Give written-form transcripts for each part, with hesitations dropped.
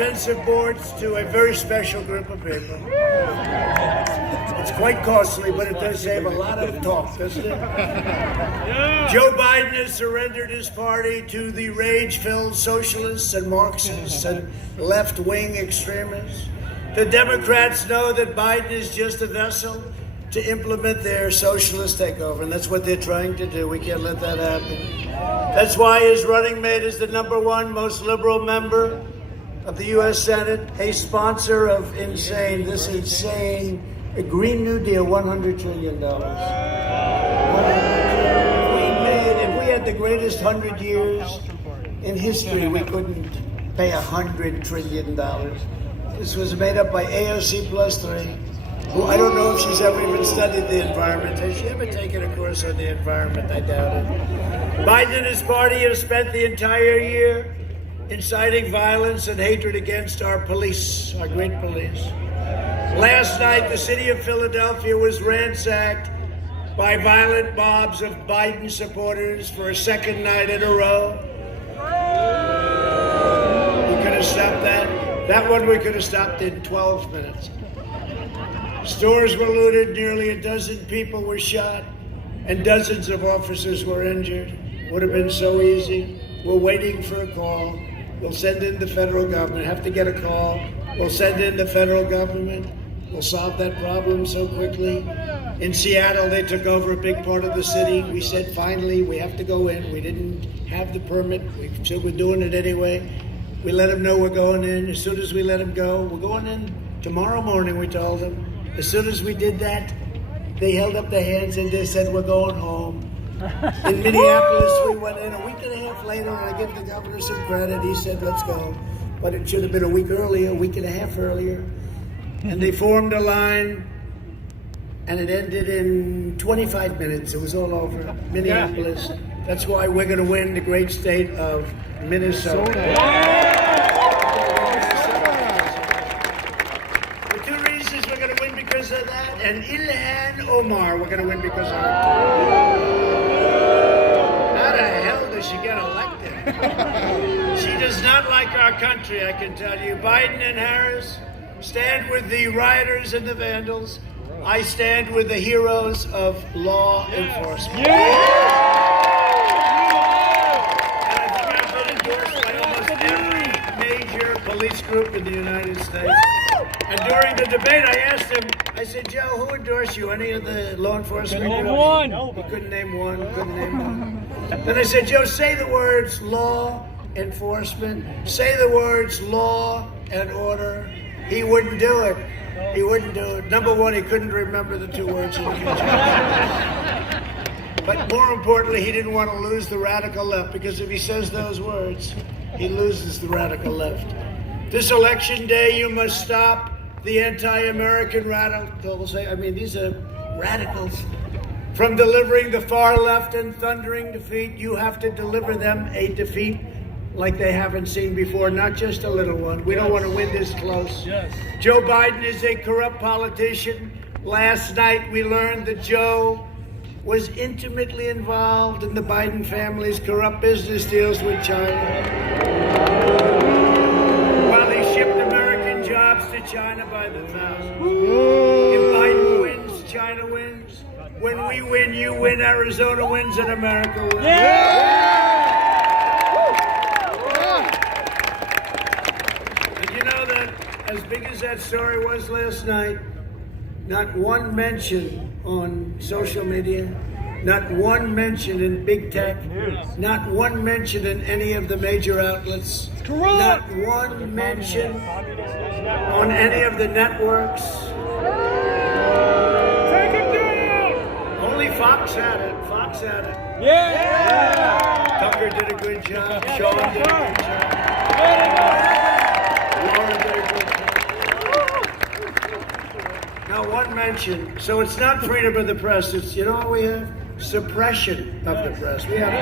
expensive boards to a very special group of people. It's quite costly, but it does save a lot of talk, doesn't it? Joe Biden has surrendered his party to the rage-filled socialists and Marxists and left-wing extremists. The Democrats know that Biden is just a vessel to implement their socialist takeover, and that's what they're trying to do. We can't let that happen. That's why his running mate is the #1 most liberal member of the U.S. Senate, a sponsor of this insane Green New Deal, $100 trillion. If we had the greatest 100 years in history, we couldn't pay $100 trillion. This was made up by AOC plus 3, who I don't know if she's ever even studied the environment. Has she ever taken a course on the environment? I doubt it. Biden and his party have spent the entire year inciting violence and hatred against our police, our great police. Last night, the city of Philadelphia was ransacked by violent mobs of Biden supporters for a second night in a row. We could have stopped that. That one we could have stopped in 12 minutes. Stores were looted, nearly a dozen people were shot, and dozens of officers were injured. Would have been so easy. We're waiting for a call. We'll send in the federal government. Have to get a call. We'll send in the federal government. We'll solve that problem so quickly. In Seattle, they took over a big part of the city. We said, finally, we have to go in. We didn't have the permit. We said we're doing it anyway. We let them know we're going in. As soon as we let them go, we're going in tomorrow morning, we told them. As soon as we did that, they held up their hands and they said, we're going home. In Minneapolis, we went in a week and a half later, and I give the governor some credit. He said, let's go. But it should have been a week earlier, a week and a half earlier. And they formed a line, and it ended in 25 minutes. It was all over Minneapolis. That's why we're going to win the great state of Minnesota. For two reasons, we're going to win because of that. And Ilhan Omar, we're going to win because of her. How the hell does she get elected? She does not like our country, I can tell you. Biden and Harris stand with the rioters and the vandals. I stand with the heroes of law enforcement. And I think I've been endorsed by almost every major police group in the United States. And during the debate, I asked him, I said, Joe, who endorsed you? Any of the law enforcement groups? Name one. He couldn't name one, couldn't name one. Then I said, Joe, say the words law enforcement. Say the words law and order. He wouldn't do it. He wouldn't do it. #1, he couldn't remember the two words in conjunction. But more importantly, he didn't want to lose the radical left, because if he says those words, he loses the radical left. This election day, you must stop the anti-American radicals. I mean, these are radicals. From delivering the far left and thundering defeat, you have to deliver them a defeat like they haven't seen before, not just a little one. We don't want to win this close. Yes. Joe Biden is a corrupt politician. Last night we learned that Joe was intimately involved in the Biden family's corrupt business deals with China. While he shipped American jobs to China by the thousands. If Biden wins, China wins. When we win, you win, Arizona wins, and America wins. Yeah! As big as that story was last night, not one mention on social media, not one mention in big tech, not one mention in any of the major outlets, not one mention on any of the networks. Take it down! Only Fox had it. Fox had it. Yeah! Tucker did a good job. Sean did a good job. Laura did a good job. Not one mention. So it's not freedom of the press. It's, you know what we have? Suppression of the press. We have.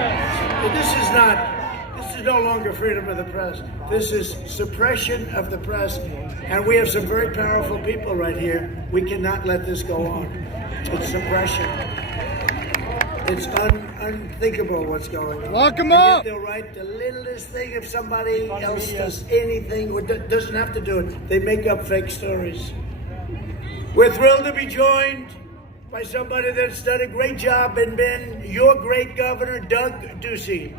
This is no longer freedom of the press. This is suppression of the press. And we have some very powerful people right here. We cannot let this go on. It's suppression. It's unthinkable what's going on. Lock 'em And yet up. they'll write the littlest thing if somebody else does anything or doesn't have to do it. They make up fake stories. We're thrilled to be joined by somebody that's done a great job and been your great governor, Doug Ducey.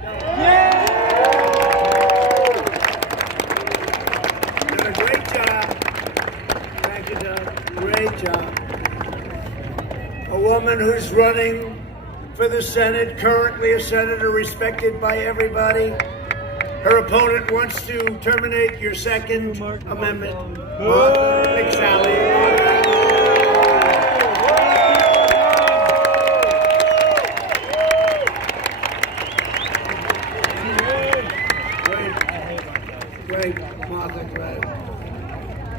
Done a great job. Thank you, Doug. Great job. A woman who's running for the Senate, currently a senator respected by everybody. Her opponent wants to terminate your Second Amendment. Big Sally. Great, Martha, great.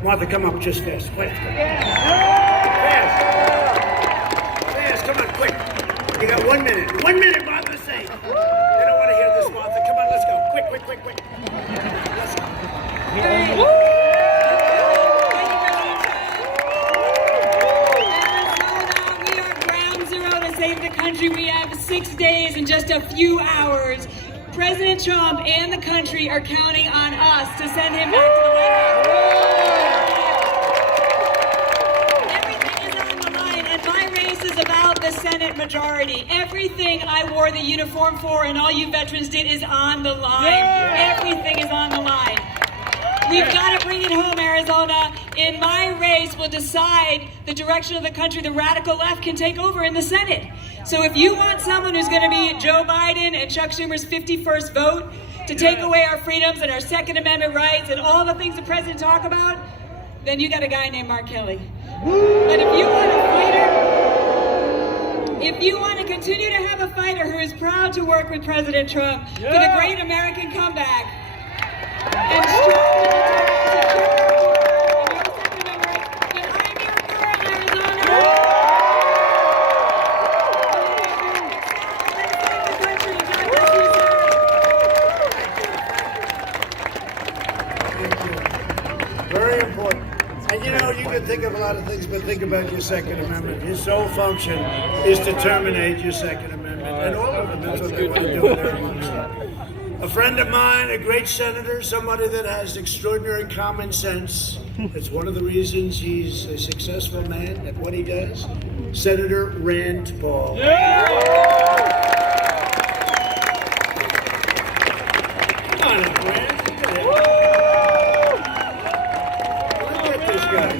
Martha, come up just fast. Fast. Fast, come on, quick. You got 1 minute. 1 minute, Martha, say. They don't want to hear this, Martha. Come on, let's go. Quick. Let's go. We are ground zero to save the country. We have 6 days and just a few hours. President Trump and the country are counting on us to send him back to the White House. Everything is on the line, and my race is about the Senate majority. Everything I wore the uniform for and all you veterans did is on the line. Everything is on the line. We've got to bring it home, Arizona. In my race will decide the direction of the country. The radical left can take over in the Senate. So if you want someone who's going to be Joe Biden and Chuck Schumer's 51st vote to take away our freedoms and our Second Amendment rights and all the things the president talk about, then you got a guy named Mark Kelly. But if you want a fighter, if you want to continue to have a fighter who is proud to work with President Trump for the great American comeback and strong Very important. And you know, you can think of a lot of things, but think about your Second Amendment. His sole function is to terminate your Second Amendment. And all of them, that's what they want to do in their amongst them. A friend of mine, a great senator, somebody that has extraordinary common sense. It's one of the reasons he's a successful man at what he does. Senator Rand Paul. Come on up, Rand. Look at this guy.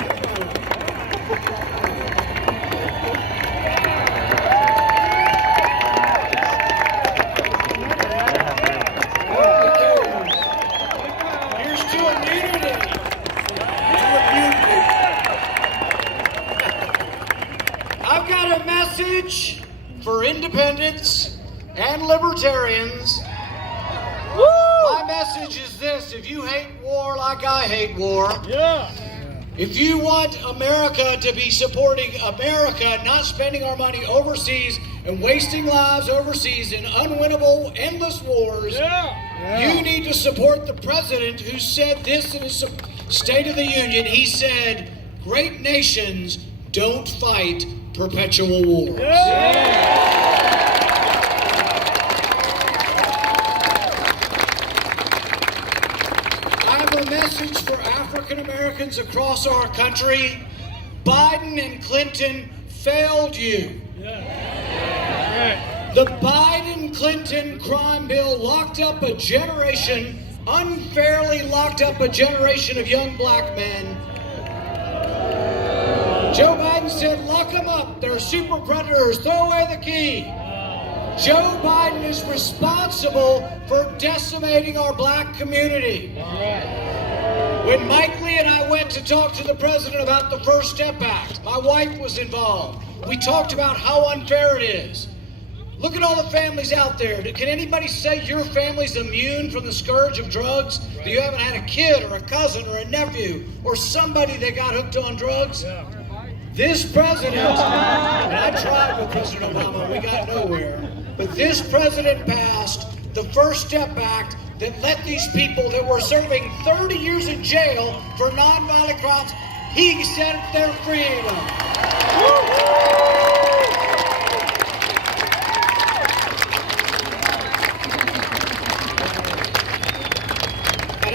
Here's to immunity. I've got a message for independents and libertarians. My message is this: if you hate war like I hate war, if you want America to be supporting America, not spending our money overseas and wasting lives overseas in unwinnable, endless wars, you need to support the president who said this in his State of the Union. He said, "Great nations don't fight perpetual wars." I have a message for African Americans across our country. Biden and Clinton failed you. The Biden-Clinton crime bill locked up a generation, unfairly locked up a generation of young black men. Joe Biden said, lock them up. They're super predators. Throw away the key. Joe Biden is responsible for decimating our black community. When Mike Lee and I went to talk to the president about the First Step Act, my wife was involved. We talked about how unfair it is. Look at all the families out there. Can anybody say your family's immune from the scourge of drugs? That you haven't had a kid or a cousin or a nephew or somebody that got hooked on drugs? This president, and I tried with President Obama, we got nowhere, but this president passed the First Step Act that let these people that were serving 30 years in jail for nonviolent crimes, he set their freedom.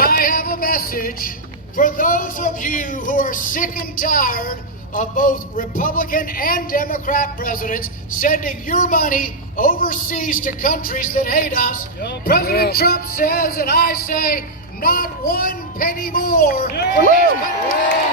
I have a message for those of you who are sick and tired of both Republican and Democrat presidents sending your money overseas to countries that hate us. President Trump says, and I say, not one penny more from these countries.